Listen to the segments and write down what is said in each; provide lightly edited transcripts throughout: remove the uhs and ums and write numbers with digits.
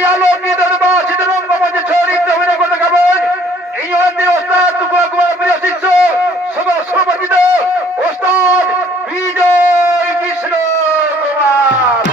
এই আলোকিত নির্বাচিত রঙ্গমঞ্চে চরিত্র অভিনয় করতে পারবেন এই অন্যে ওস্তাদ টুকুরা কুমার প্রিয় শিষ্য সকল সমর্পিত ওস্তাদ বিজয় কৃষ্ণ কুমার।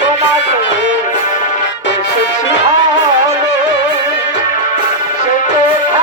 তোমাকে এসেছি ভালো সে কোথায় যদুনা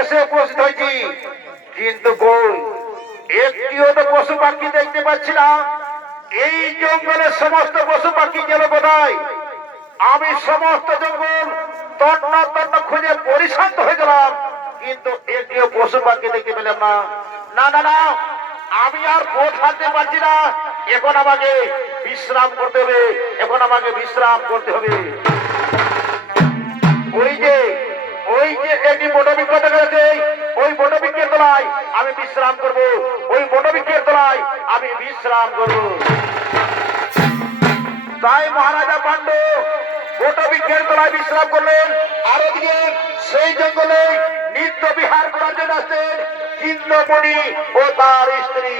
এসে উপস্থিত হয়েছি কিন্তু কই একটিও তো পশু পাখি দেখতে পাচ্ছি না এই জঙ্গলের সমস্ত পশু পাখি গেল কোথায় আমি সমস্ত জঙ্গল তন্ন তন্ন খুঁজে পরিশান্ত হয়ে গেলাম কিন্তু একটিও পশু পাখি দেখতে পেলাম না না না না আমি আর পথ হাঁটতে পারছি না এখন আমাকে বিশ্রাম করতে হবে এখন আমাকে বিশ্রাম করতে হবে ওই যে একটি বটবৃক্ষ দেখা যাচ্ছে ওই বটবৃক্ষের তলায় আমি বিশ্রাম করব ওই বটবৃক্ষের তলায় আমি বিশ্রাম করব তাই মহারাজা পাণ্ডু বটবৃক্ষের তলায় বিশ্রাম করলেন আর ওদিকে সেই জঙ্গলে নিত্য বিহার করার জন্য আসছেন ইন্দ্রমণি ও তার স্ত্রী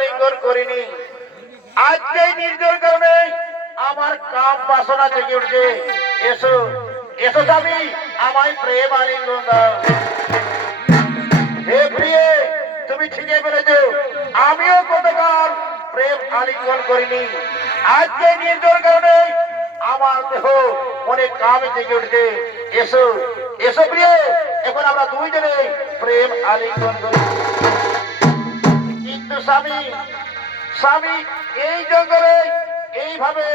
আলিঙ্গন করিনি। আজকে নির্জল কারণে আমার কাম বাসনা জেগে উঠছে। এসো এসো স্বামী, আমায় প্রেম আলিঙ্গন দাও। হে প্রিয়ে, তুমি ঠিকই বলেছ, আমিও গতকাল প্রেম আলিঙ্গন করিনি। আজকে নির্জল কারণে আমার দেহ মনে কাম জেগে উঠছে। এসো এসো প্রিয়ে, এখন আমরা দুইজনে প্রেম আলিঙ্গন করি। কিন্তু স্বামী স্বামী, এই জঙ্গলে এইভাবে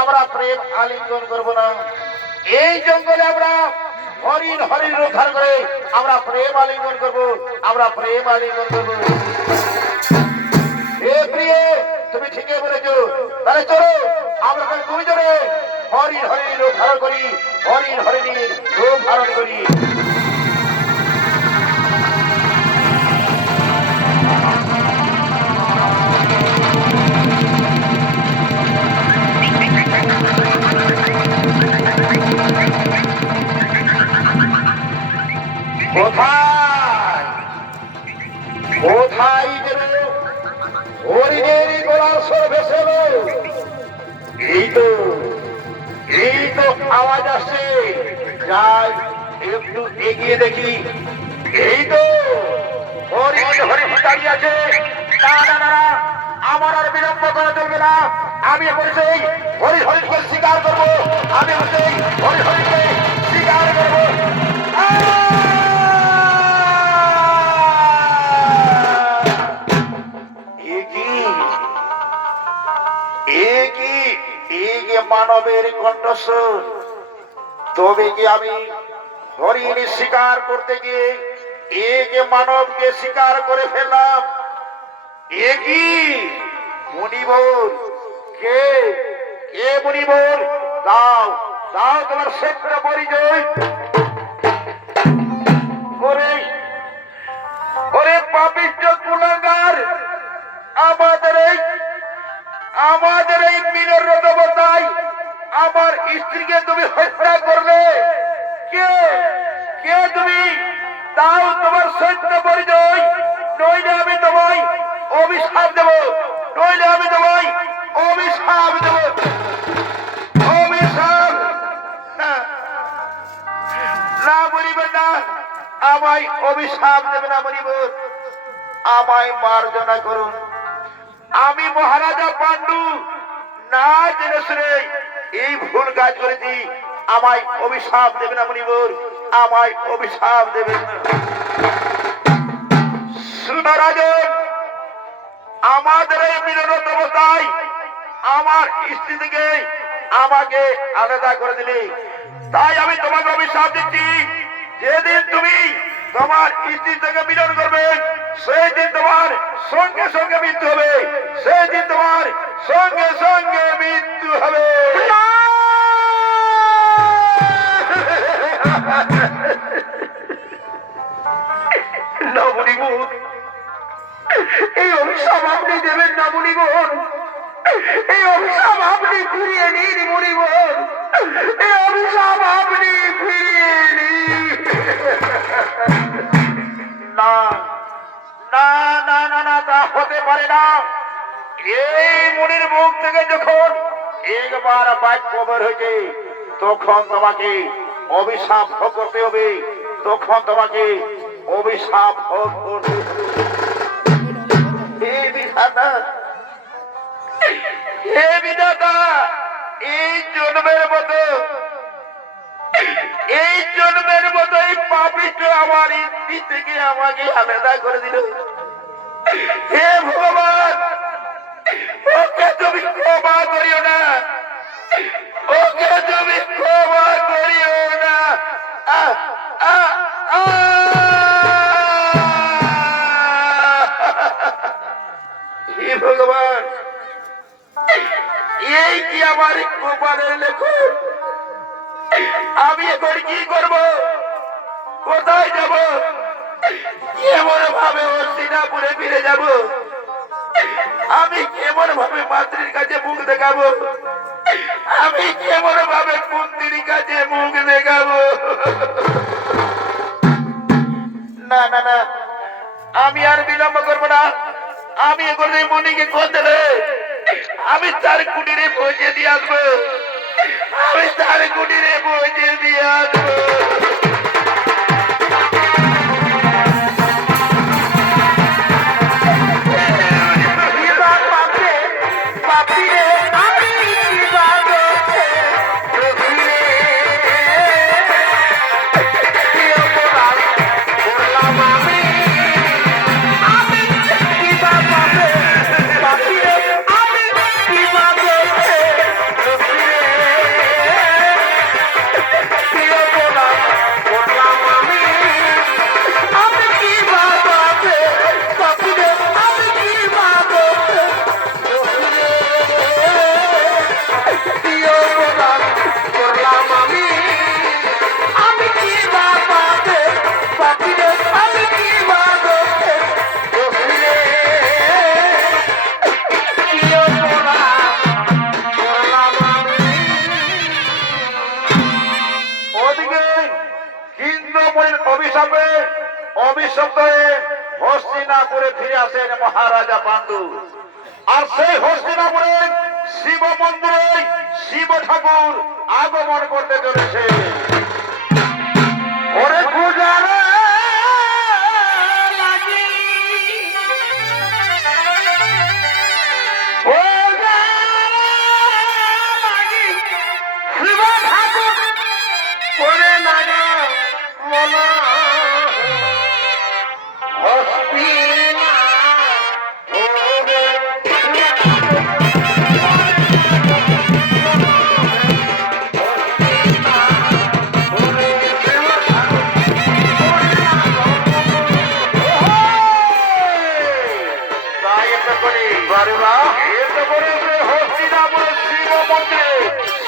আমরা প্রেম আলিঙ্গন করব না। এই জঙ্গলে আমরা হরিণ হরিণ রূপ ধারণ করে আমরা প্রেম আলিঙ্গন করব, আমরা প্রেম আলিঙ্গন করব। হে প্রিয়ে, তুমি ঠিকই বলেছ, তাহলে চলো আমরা দুইজনে হরিণ হরিণ রূপ ধারণ করি, হরিণ হরিণীর রূপ ধারণ করি। কোথায় কোথায় গেল হরিণের গলার স্বর ভেসে এলো? এই তো আওয়াজ আসছে। যাই একটু এগিয়ে দেখি। এই তো হরিণ হরিণ দাঁড়িয়ে আছে। না না না, আমার আর বিলম্ব করা চলবে না। আমি এখন সেই হরিণ হরিণকে শিকার করবো। আমি এখন সেই হরিণ হরিণকে শিকার করবো। মানবের কণ্ঠস্বর, তবে কি আমি হরিণ শিকার করতে গিয়ে মানবকে শিকার করে ফেললাম? এ কি মুনিবর? কে কে মুনিবর? দাও দাও তোমার সত্য পরিচয়। ওরে পাপিষ্ঠ গুনাহগার, আমাদের এই মিনের অবস্থায় আমার স্ত্রীকে তুমি হত্যা করলে। কে কে তুমি? তাও তোমার সত্য পরিচয়, নইলে আমি তোমায় অভিশাপ দেব, নইলে আমি তোমায় অভিশাপ দেব। অভিশাপ না বলিবেন না, আমায় অভিশাপ দেবে না বলিব। আমায় মার্জনা করুন। আমি মহারাজা পাণ্ডু না জেনে শুনে এই ভুল কাজ করেছি। আমায় অভিশাপ দেবে না মণিবর, আমায় অভিশাপ দেবেন না। শুনো রাজন, আমাদের এই মিলনত অবস্থায় আমার স্ত্রী থেকে আমাকে আলাদা করে দিলে, তাই আমি তোমাকে অভিশাপ দিচ্ছি। যেদিন তুমি তোমার স্ত্রী থেকে মিলন করবে, সেই দিন তোমার সঙ্গে সঙ্গে মৃত্যু হবে। সেই দিন তোমার সঙ্গে সঙ্গে মৃত্যু হবে। না মুনিবর, এই অভিশাপ আপনি দেবেন না মুনিবর। এই অভিশাপ আপনি ফিরিয়ে নিন মুনিবর। এই অভিশাপ আপনি ফিরিয়ে নিন। না না না না না, তা হতে পারে না। এই মুনির মুখ থেকে যখন একবার বাক্য বের হয়েছে, তখন তোমাকে অভিশাপ ভোগ করতে হবে। তখন তোমাকে অভিশাপ ভোগ করতে হবে। হে বিধাতা, হে বিধাতা, এই জন্মের মতো এই পাপিষ্ঠ আমার স্ত্রী থেকে আমাকে আলাদা করে দিল। হে ভগবান, ওকে তুমি ক্ষমা করিও না, ওকে তুমি ক্ষমা করিও না। হে ভগবান, এই কি আমার কপালের লেখন? আমি এখন কি করব? কোথায় যাব? কেমন ভাবে হস্তিনাপুরে ফিরে যাব? আমি কেমন ভাবে মাতৃর কাছে মুখ দেখাবো? আমি কেমন ভাবে কুন্তির কাছে মুখ দেখাবো? না না না, আমি আর বিলম্ব করবো না। আমি এখন এই মনিকে কথা রে আমি তার কুটিরে পৌঁছে দিয়ে আসবো আমি তার কুটিরে পৌঁছে দিয়ে আসবো হস্তিনাপুরে ফিরে আসেন মহারাজা পাণ্ডু আর সেই হস্তিনাপুরে শিব মন্দিরে শিব ঠাকুর আগমন করতে চলেছে ওরে পূজারে শিব ঠাকুর করে না মনা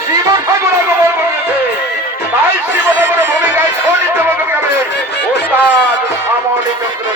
শিব ঠাকুর আগমন করেছে তাই শিব ঠাকুরের ভূমিকায় ছড়িতে হবে ওস্তাদ আমলি চন্দ্র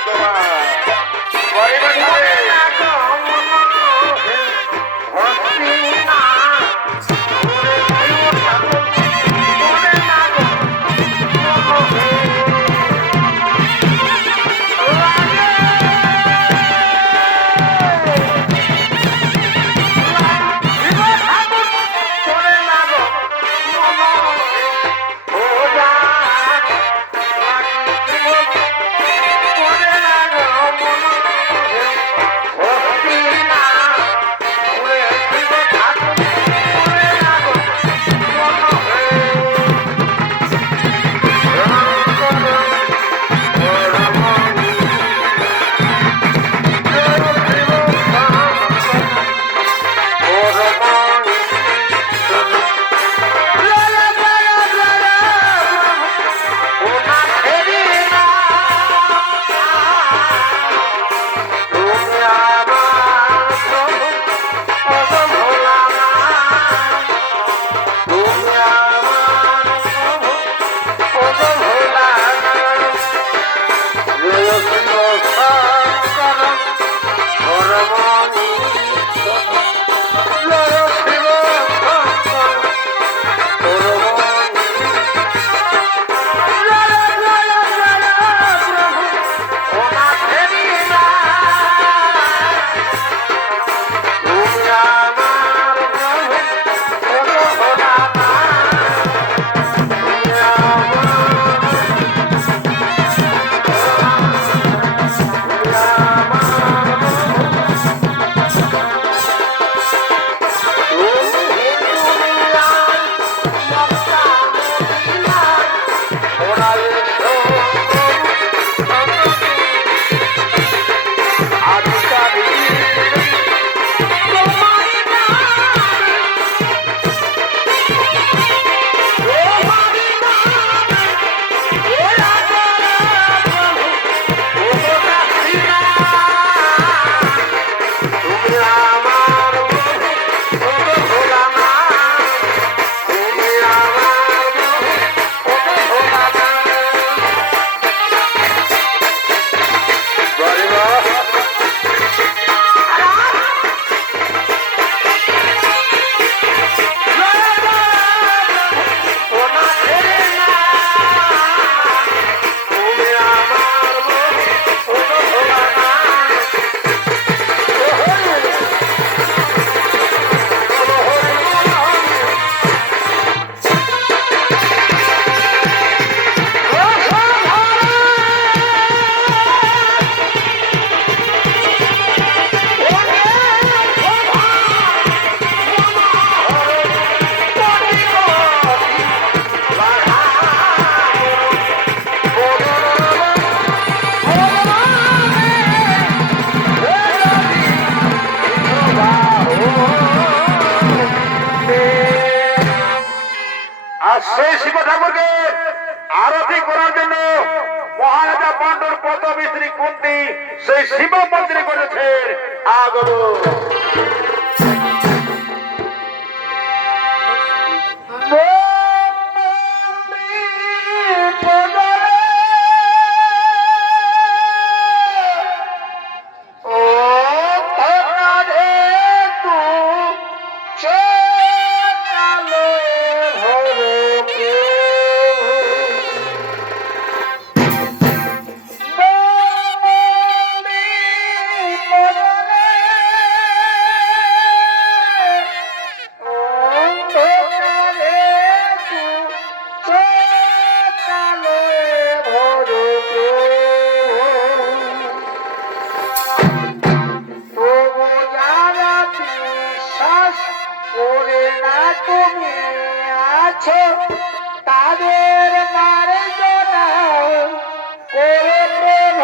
মূর্তি সেই শিব মন্দিরে করেছেন আগমন। তাদের মার্জনা করে প্রেম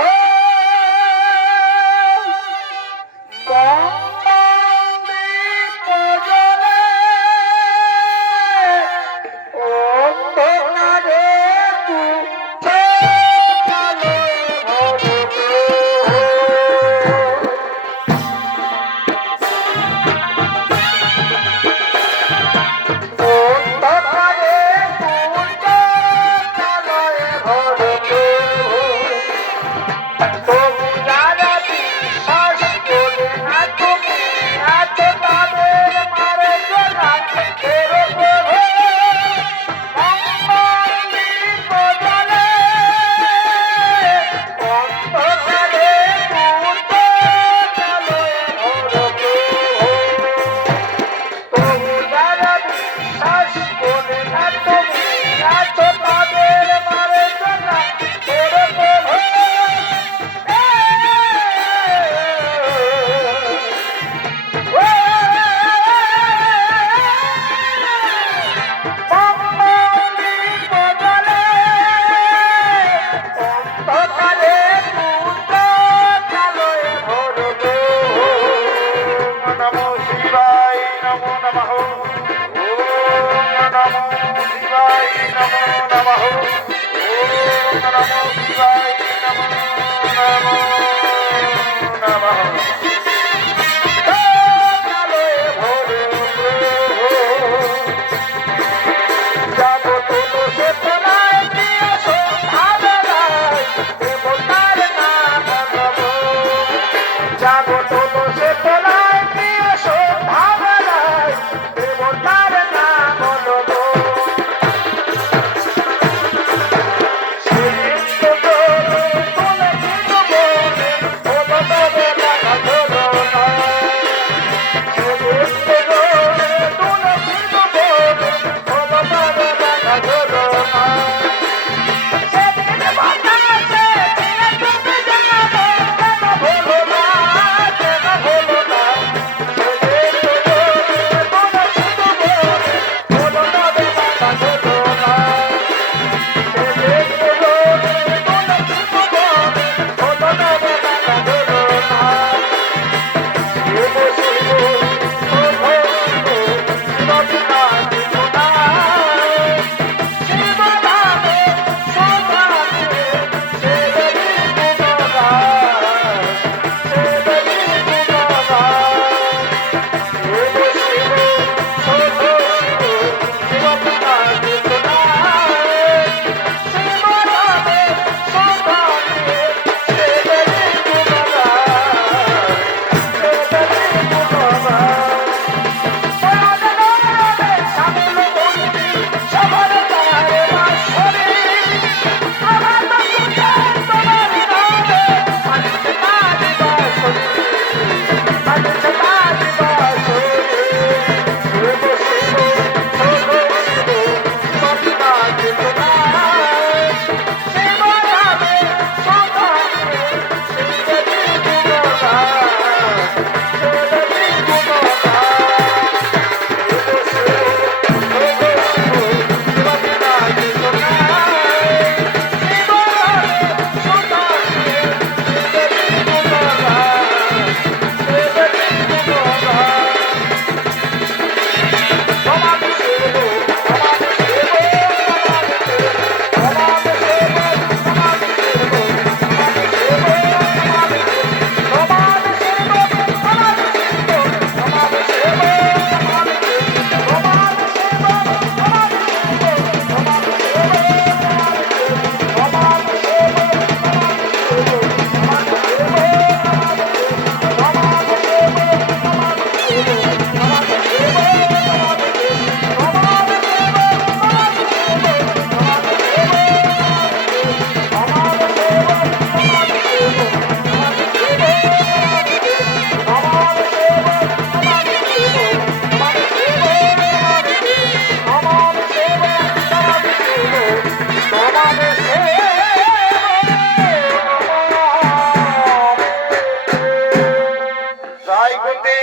তাই কুন্তি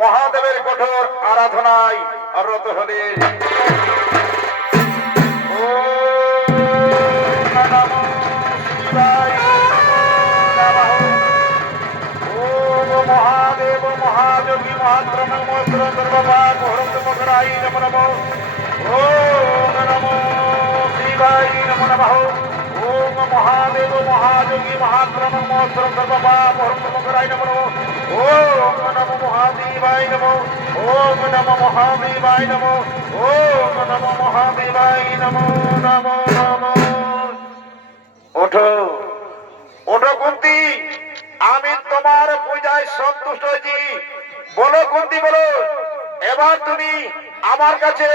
মহাদেবের কঠোর আরাধনায় রত হলেন। ওম নমো শিবায় নমঃ। ওম মহাদেব মহাযোগী মহাত্রম মন্ত্র সর্বপাপ হরন্ত মকরাই নমো নমঃ। ওম নমো শিবায় নমো নমঃ। ওম মহাদেব মহাযোগী মহাত্রম মন্ত্র সর্বপাপ হরন্ত মকরাই নমো নমঃ। ওম নমো মহাদেবায় নমঃ। ওম নমো মহাদেবায় নমঃ। ওম নমো মহাদেবায় নমো নমো নমো। ওঠো ওঠো কুন্তি, আমি তোমার পূজায় সন্তুষ্ট হয়েছি। বলো কুন্তি বলো, এবার তুমি আমার কাছে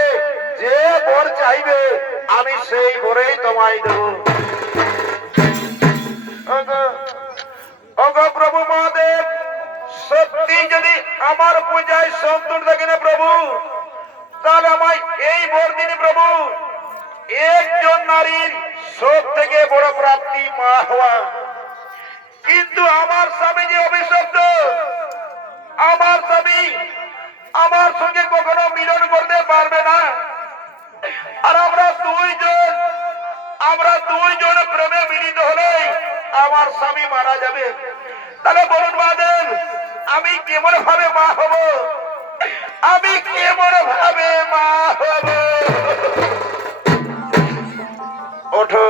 যে বর চাইবে আমি সেই বরেই তোমায় দেব। ওগো প্রভু মহাদেব, সত্যি যদি আমার পূজায় সন্তুষ্ট থাকে না প্রভু, তাহলে আমায় এই বর দিন প্রভু। একজন নারীর সব থেকে বড় প্রাপ্তি মা হওয়া, কিন্তু আমার স্বামী যে অভিশপ্ত, আমার স্বামী আমার সঙ্গে কখনো মিলন করতে পারবে না। আর আমরা দুইজন প্রেমে মিলিত হলে আমার স্বামী মারা যাবে। তাহলে বলুন মহাদেব, আমি কেমন ভাবে মা হব? আমি কেমন ভাবে মা হব? ওঠো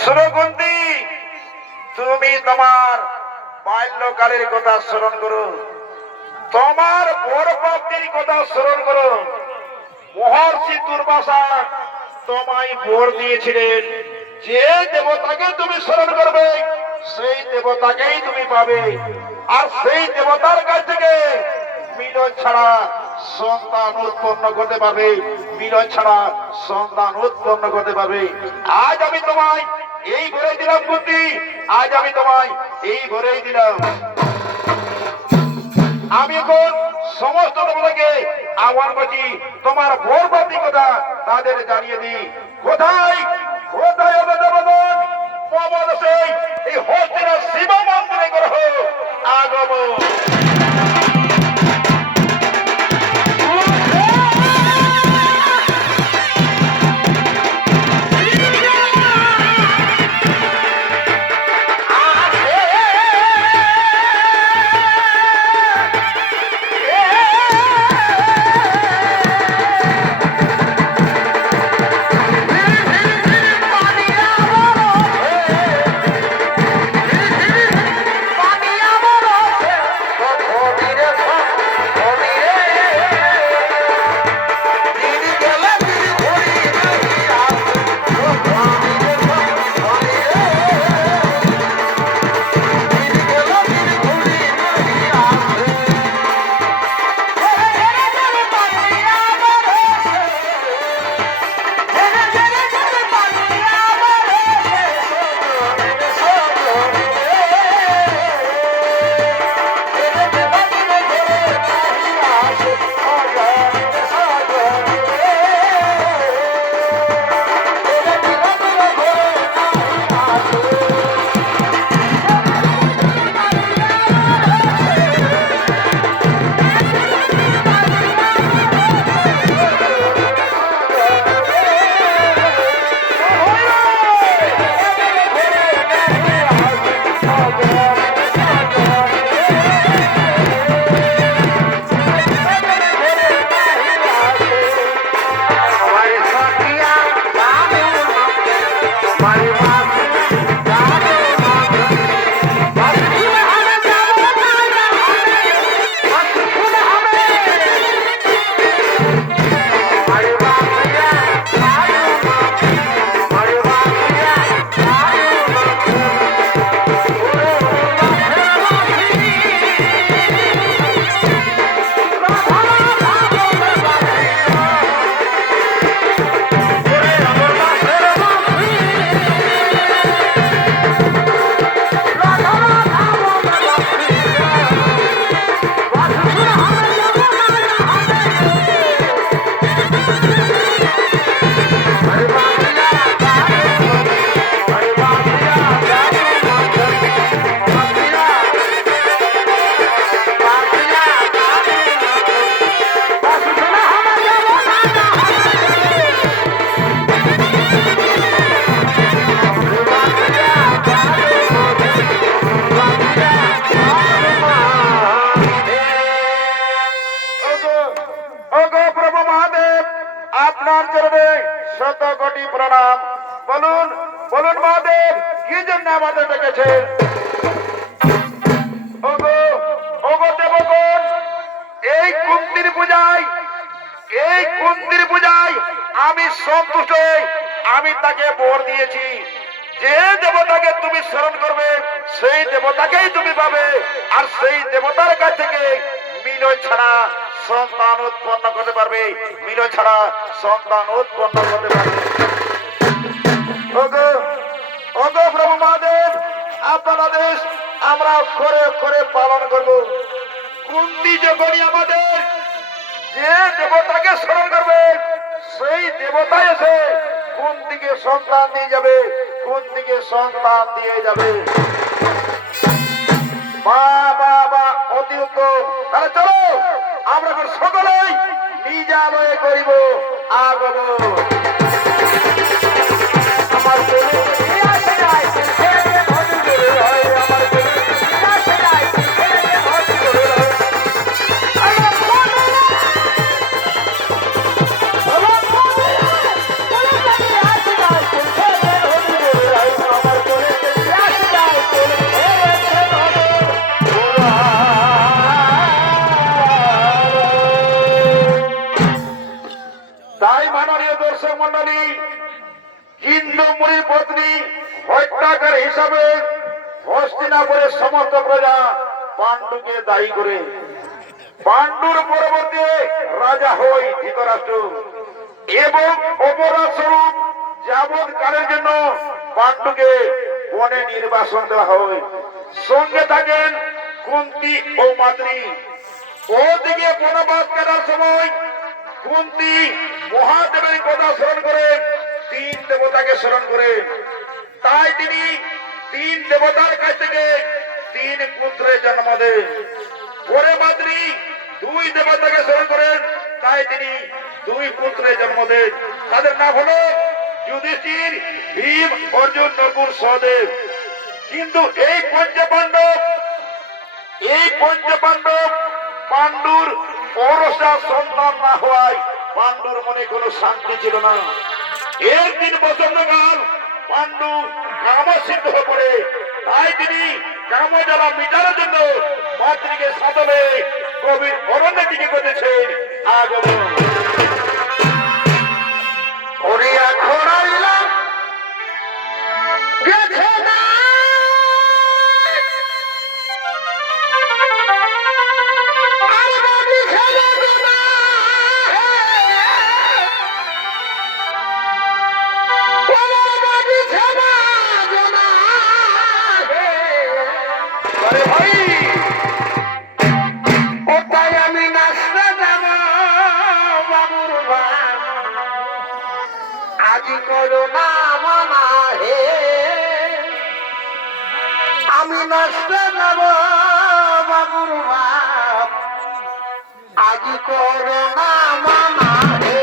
সুরকুন্তি, তুমি তোমার বাল্যকালের কথা স্মরণ করো, তোমার বড় প্রাপ্তির কথা স্মরণ করো। মহর্ষি দুর্বাসা তোমায় বর দিয়েছিলেন, যে দেবতাকে তুমি স্মরণ করবে সেই দেবতাকেই তুমি পাবে। আর সেই দেবতার কাছ থেকে মিলন ছাড়া সন্তান উৎপন্ন করতে পারবে, মিলন ছাড়া সন্তান উৎপন্ন করতে পারবে। আজ আমি তোমায় এই বরেই দিলাম কুন্তি, আজ আমি তোমায় এই বরেই দিলাম। আমি এখন সমস্ত দেবতাকে আহ্বান করছি, তোমার বর প্রাপ্তি কথা তাদের জানিয়ে দিই। কোথায় কোথায় হবে দেবগণ? পবনসেই এই হস্তিনার শিব মন্দিরে গ্রহ আগমন। এই কুন্তির পূজায় আমি সন্তুষ্ট হই। আমি তাকে বর দিয়েছি, যে দেবতাকে তুমি স্মরণ করবে সেই দেবতাকেই তুমি পাবে, আর সেই দেবতার কাছ থেকে মিলন ছাড়া সন্তান উৎপন্ন করতে পারবে, মিলন ছাড়া সন্তান উৎপন্ন করতে পারবে। ওগো ওগো প্রভু মহাদেব, আপনার আদেশ আমরা অক্ষরে অক্ষরে পালন করব। কুন্তি যখনই আমাদের যে দেবতাকে স্মরণ করবে সেই দেবতা এসে কুন্তিকে সন্তান দিয়ে যাবে, কুন্তিকে সন্তান দিয়ে যাবে। বাবা অতি উত্তম। তাহলে চলো আমরা সকলেই নিজালয়ে করিব আগমন। আমার তাই মাননীয় দর্শক মন্ডলী, ইন্দ্রমণির পত্নী হত্যাকার হিসাবে হস্তিনাপুরের সমস্ত প্রজা পাণ্ডুকে দায়ী করে পাণ্ডুর পরবর্তী রাজা হই ধৃতরাষ্ট্র, এবং অপরাধ স্বরূপ যাবৎ কালের জন্য পাণ্ডুকে বনে নির্বাসন দেওয়া হয়। সঙ্গে থাকেন কুন্তি ও মাদ্রী। ওদিকে বনবাস কাটার সময় কুন্তি মহাদেবের কথা স্মরণ করে তিন দেবতাকে স্মরণ করে, তাই তিনি তিন দেবতার কাছ থেকে তিন পুত্রের জন্ম দেন। পরে মাদ্রী দুই দেবতাকে স্মরণ করেন, তাই তিনি দুই পুত্রের জন্ম দেন। তাদের নাম হলো যুধিষ্ঠির, ভীম, অর্জুন, নকুল, সহদেব। কিন্তু এই পঞ্চপাণ্ডব পাণ্ডুর পৌরসা সন্তান না হওয়ায় পাণ্ডুর মনে কোনো শান্তি ছিল না। এর 3 বছর কাল পাণ্ডু কামসিদ্ধ হয়ে পড়ে, তাই তিনি কামজ্বালা মিটানোর জন্য মাতৃকে সাধনে কবির অরণ্যের দিকে করতেছেন আগমন। ওরিয়া খোড়াইলাম গেছে না আমি নষ্ট যাব বাবুর বাপ, আজি করো না মামা হে।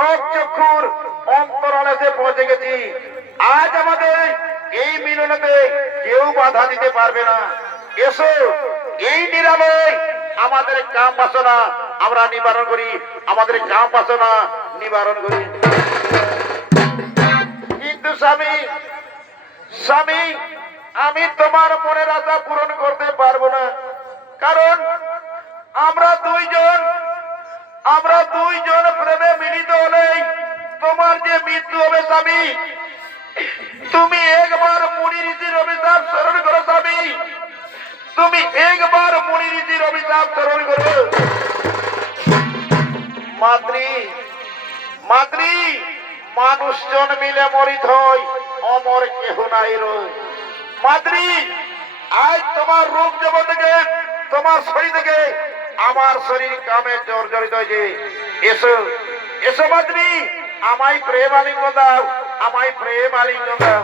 লোক চক্ষুর অন্তরালে এসে পৌঁছে গেছি। আজ আমাদের এই মিলনেতে কেউ বাধা দিতে পারবে না। এসো, এই নিরালয় আমাদের কাম বাসনা আমরা নিবারণ করি, আমাদের কাম বাসনা নিবারণ করি। কিন্তু স্বামী, স্বামী, আমি তোমার মনের আশা পূরণ করতে পারবো না, কারণ আমরা দুইজন প্রেমে মিলিত হলেই তোমার যে মৃত্যু হবে স্বামী। তুমি একবার মুনি ঋষির অভিশাপ স্মরণ করো স্বামী, তুমি একবার মুনি ঋষির অভিশাপ স্মরণ করো। মাতৃ, মাতৃ, মানুষজন মিলে মরিত হয়, অমর কেহ নাই রয়। মাতৃ, আজ তোমার রূপ জগৎ থেকে, তোমার শরীর থেকে আমার শরীর কামে জর্জরিত হয়েছে। এসো, এসো মাতৃ, আমায় প্রেম আলিঙ্গন দাও, আমায় প্রেম আলিঙ্গন দাও।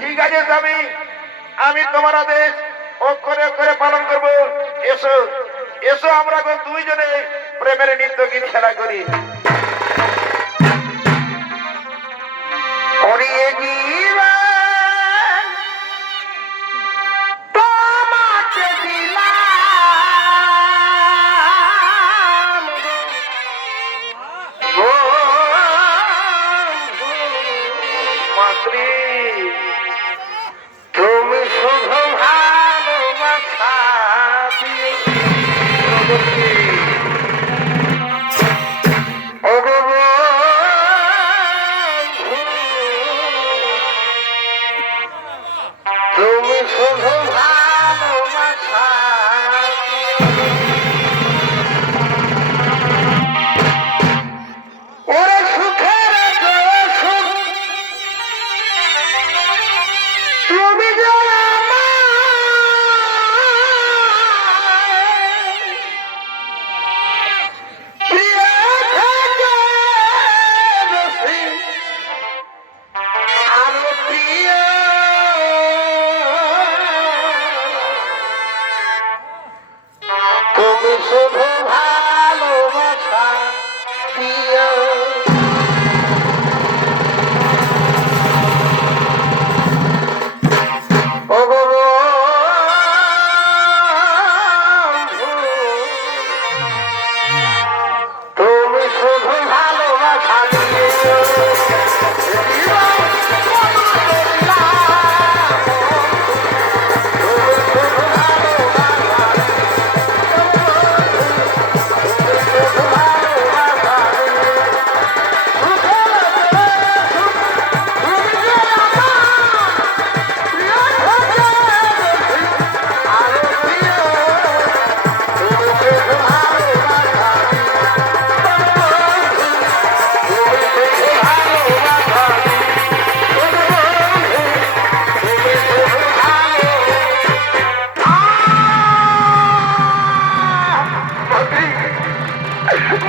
ঠিক আছে স্বামী, আমি তোমার আদেশ অক্ষরে অক্ষরে পালন করবো। এসো, এসো, আমরা এখন দুইজনে প্রেমের নৃত্য গীত খেলা করি। ওরে জীবন তোমাকে দিলাম গো মাতৃ, তুমি শুধু ভালোবাসা দিও ও গো বন্ধু, তুমি শুধু ভালোবাসা দিও। ওরে সুখের সুখ তুমি যে প্রিয় থেকে বেশি আরো প্রিয় তুমি শুধু ভালোবাসা দিও। ও গো বন্ধু, তুমি শুধু ভালোবাসা দিও। জীবন তোমাকে দিলাম, তুমি শুধু ভালোবাসা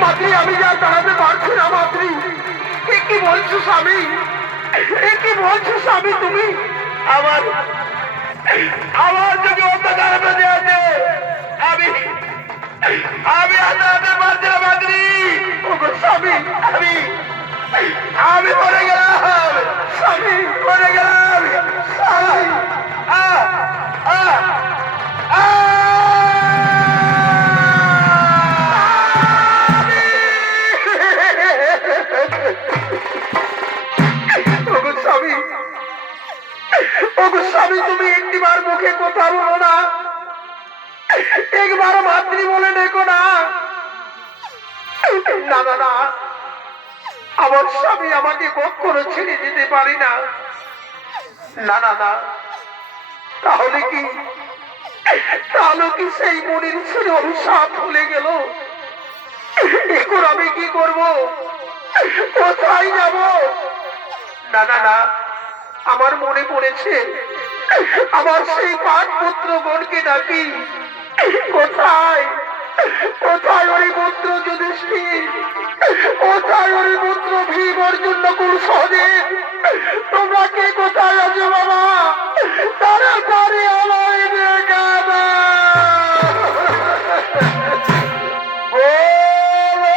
মাতৃ, আমি যা দাঁড়াতে পারছি না মাতৃ। এ কি বলছো স্বামী, এ কি বলছো স্বামী তুমি? আমার আমার যদি অন্ধকার বেঁচে আছে, আমি আমি আর দাঁড়াতে পারছি না মাতৃ। ওগো স্বামী, আমি আমি মরে গেলাম, স্বামী, মরে গেলাম। স্বামী, আহ, আহ, ওগো স্বামী, ওগো স্বামী, তুমি একটিবার মুখে কথা বলো না, একবার মাতৃ বলে ডেকো না। না না না, আমার স্বামী আমাকে কখনো ছেড়ে দিতে পারি না। না না না, তাহলে কি, তাহলে কি সেই মনির ছেলে অভিশাপ ভুলে গেল? এখন আমি কি করব, কোথায় যাব? না না না, আমার মনে পড়েছে, আমার সেই পাঁচ পুত্রগণকে ডাকি। কোথায়, কোথায় ওই পুত্র যুধিষ্ঠির, কোথায় ওই পুত্র ভীম, অর্জুন, নকুল, সহদেব? তোমরা কে কোথায় আছো বাবা? তাড়াতাড়ি আমায় দেখা দাও। বলো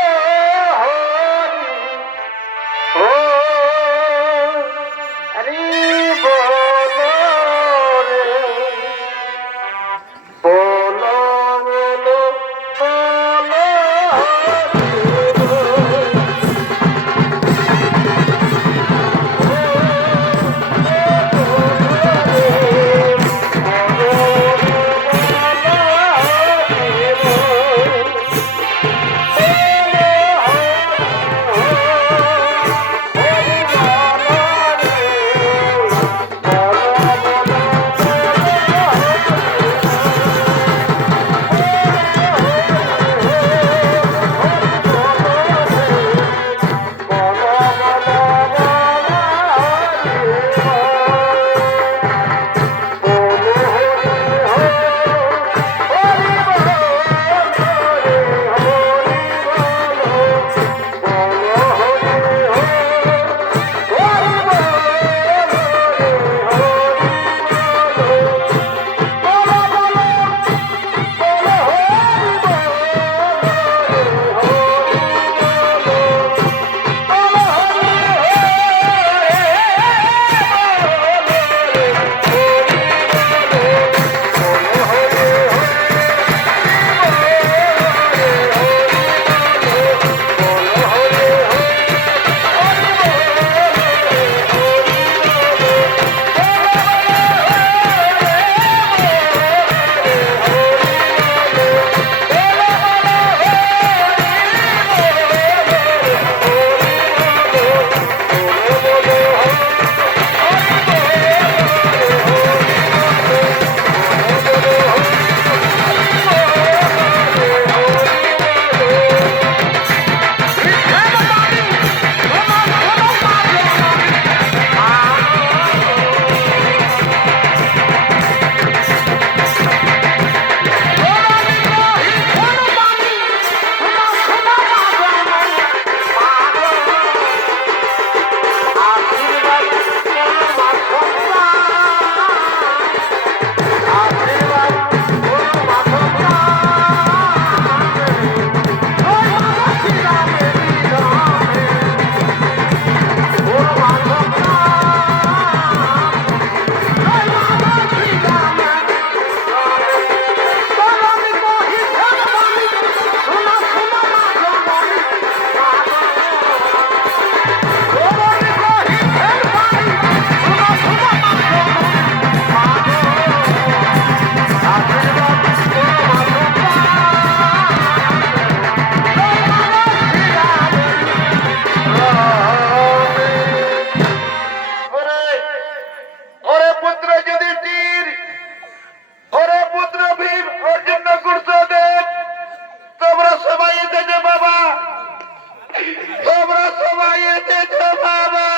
তোমরা সবাই এসেছো বাবা।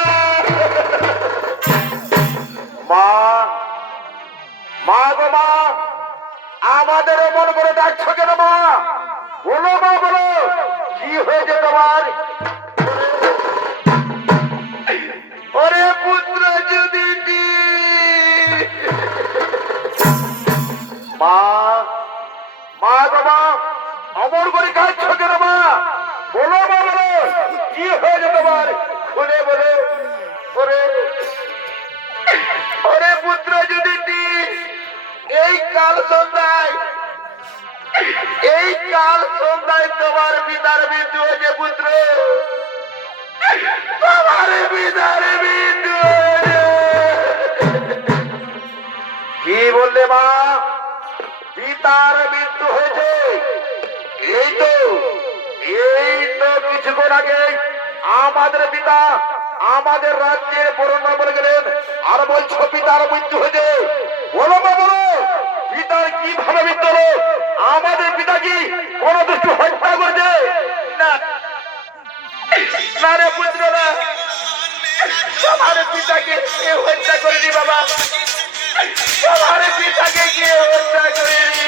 মা, মা গো মা, আমাদের মন করে ডাকছো কেন মা? বলো মা, বলো কি হয়েছে তোমার? ওরে পুত্র যুধিষ্ঠির, মা, মা গো মা, অমর করে কাঁদছো কেন মা? বলো মা, বলো কি হয়েছে তোমার? খুলে বলো। ওরে ওরে পুত্র যুধিষ্ঠির, এই কাল সন্ধ্যায় তোমার পিতার মৃত্যু হয়েছে পুত্র। তোমার পিতার মৃত্যু হয়েছে। কি বললে মা? পিতার মৃত্যু হয়েছে? এই তো কিছুক্ষণ আগে আমাদের পিতা আমাদের রাজ্যের বরণ্য বলে গেলেন, আর বলছো পিতার মৃত্যু হয়েছে? বলো মা, বলো পিতার কিভাবে মৃত্যু হলো? আমাদের পিতা কি কোন দুষ্টু হত্যা করেছে? না না রে পুত্র, না, তোমার পিতাকে কে হত্যা করেনি বাবা? তোমার পিতাকে কে হত্যা করেনি?